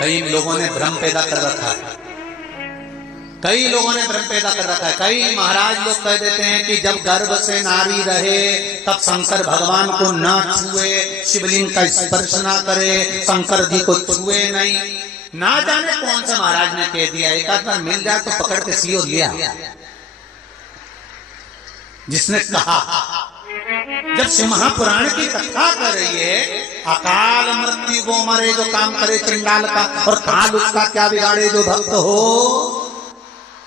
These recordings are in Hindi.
कई लोगों ने भ्रम पैदा कर रखा है, कई लोगों ने भ्रम पैदा कर रखा है। कई महाराज लोग कह देते हैं कि जब गर्भ से नारी रहे तब शंकर भगवान को न छुए, शिवलिंग का स्पर्श ना करे, शंकर जी को छुए नहीं। ना जाने कौन सा महाराज ने कह दिया, एक आध बार मिल जाए तो पकड़ के सीओ लिया। जिसने कहा, जब शिव महापुराण की कथा कर रही है, अकाल मृत्यु वो मरे जो काम करे चंडाल का, और काल उसका क्या बिगाड़े जो भक्त हो।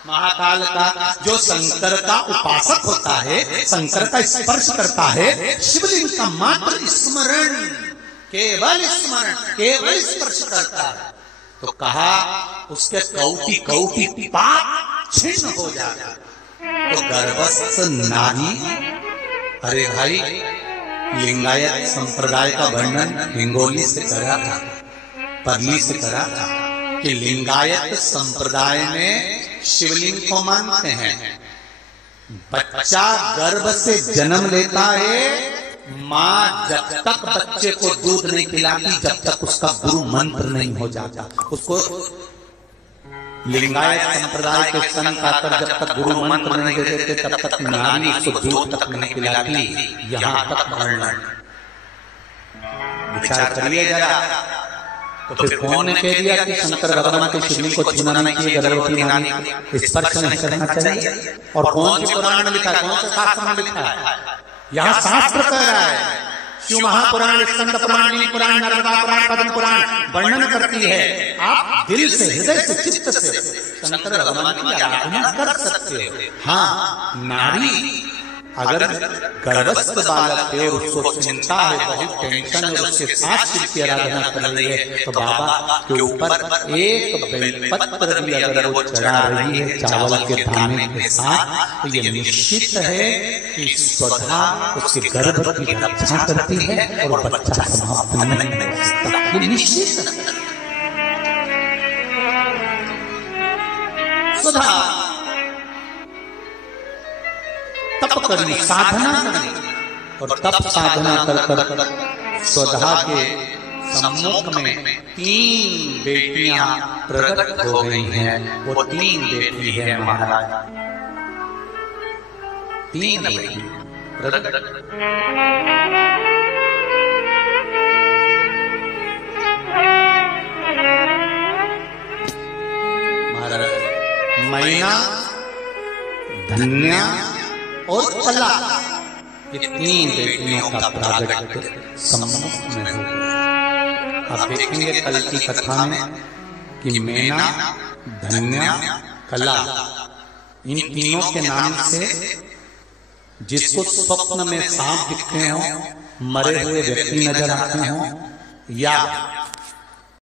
महाकाल का जो शंकर का उपासक होता है, शंकर का स्पर्श करता है, शिवलिंग का मात्र स्मरण, केवल स्मरण, केवल स्पर्श करता है, तो कहा उसके कौटी कौटी पाप छिन्न हो जाता। तो गर्भस्थ नारी, अरे भाई लिंगायत संप्रदाय का वर्णन हिंगोली से करा था, परली से करा था कि लिंगायत संप्रदाय में शिवलिंग को मानते हैं। बच्चा गर्भ से जन्म लेता है, माँ जब तक बच्चे को दूध नहीं पिलाती, जब तक उसका गुरु मंत्र नहीं हो जाता, उसको लिंगायत संप्रदाय के संत आकर जब तक गुरु मंत्र नहीं दे देते तब तक नारी उसको दूध तक नहीं पिलाती। यहाँ तक वर्णन विचार करिए जरा। तो फिर कौन ने कह दिया कि शंकर भगवान के शिवलिंग को छूना नहीं चाहिए, गर्भवती नारी स्पर्श नहीं करना चाहिए? और कौन से पुराण में लिखा है, कौन से शास्त्र में लिखा है? यहाँ शास्त्र कह रहा है, शिव महापुराण, स्कंद पुराण, पुराण, नर्मदा पुराण, पद्म पुराण वर्णन करती है। आप दिल से, हृदय से, चित्त से शंकर भगवान की आराधना कर सकते हो। हाँ, नारी अगर गर्भस्थ बालक है और उसको चिंता है, बहुत टेंशन है, उसके साथ शिव की आराधना कर रही है, तो बाबा के ऊपर एक बेलपत्र भी अगर वो चढ़ा रही है चावल के दाने के साथ, तो ये निश्चित है कि स्वधा उसके गर्भ की रक्षा करती है और बच्चा समाप्त नहीं हो सकता। ये निश्चित है। स्वधा तप करनी, साधना करनी, और तप साधना कर स्वधा के सम्मुख में 3 बेटियां प्रकट हो गई हैं। वो 3 बेटी है महाराज, 3 बेटी प्रकट। महाराज मैना, धन्या और कला, ये 3 बेटियों का प्रागट्य सम्मुख में हो गया। आप देखेंगे कल की कथा में कि मैना, धन्या, कला, इन तीनों के नाम से जिसको स्वप्न में सांप दिखते हो, मरे हुए व्यक्ति नजर आते हो, या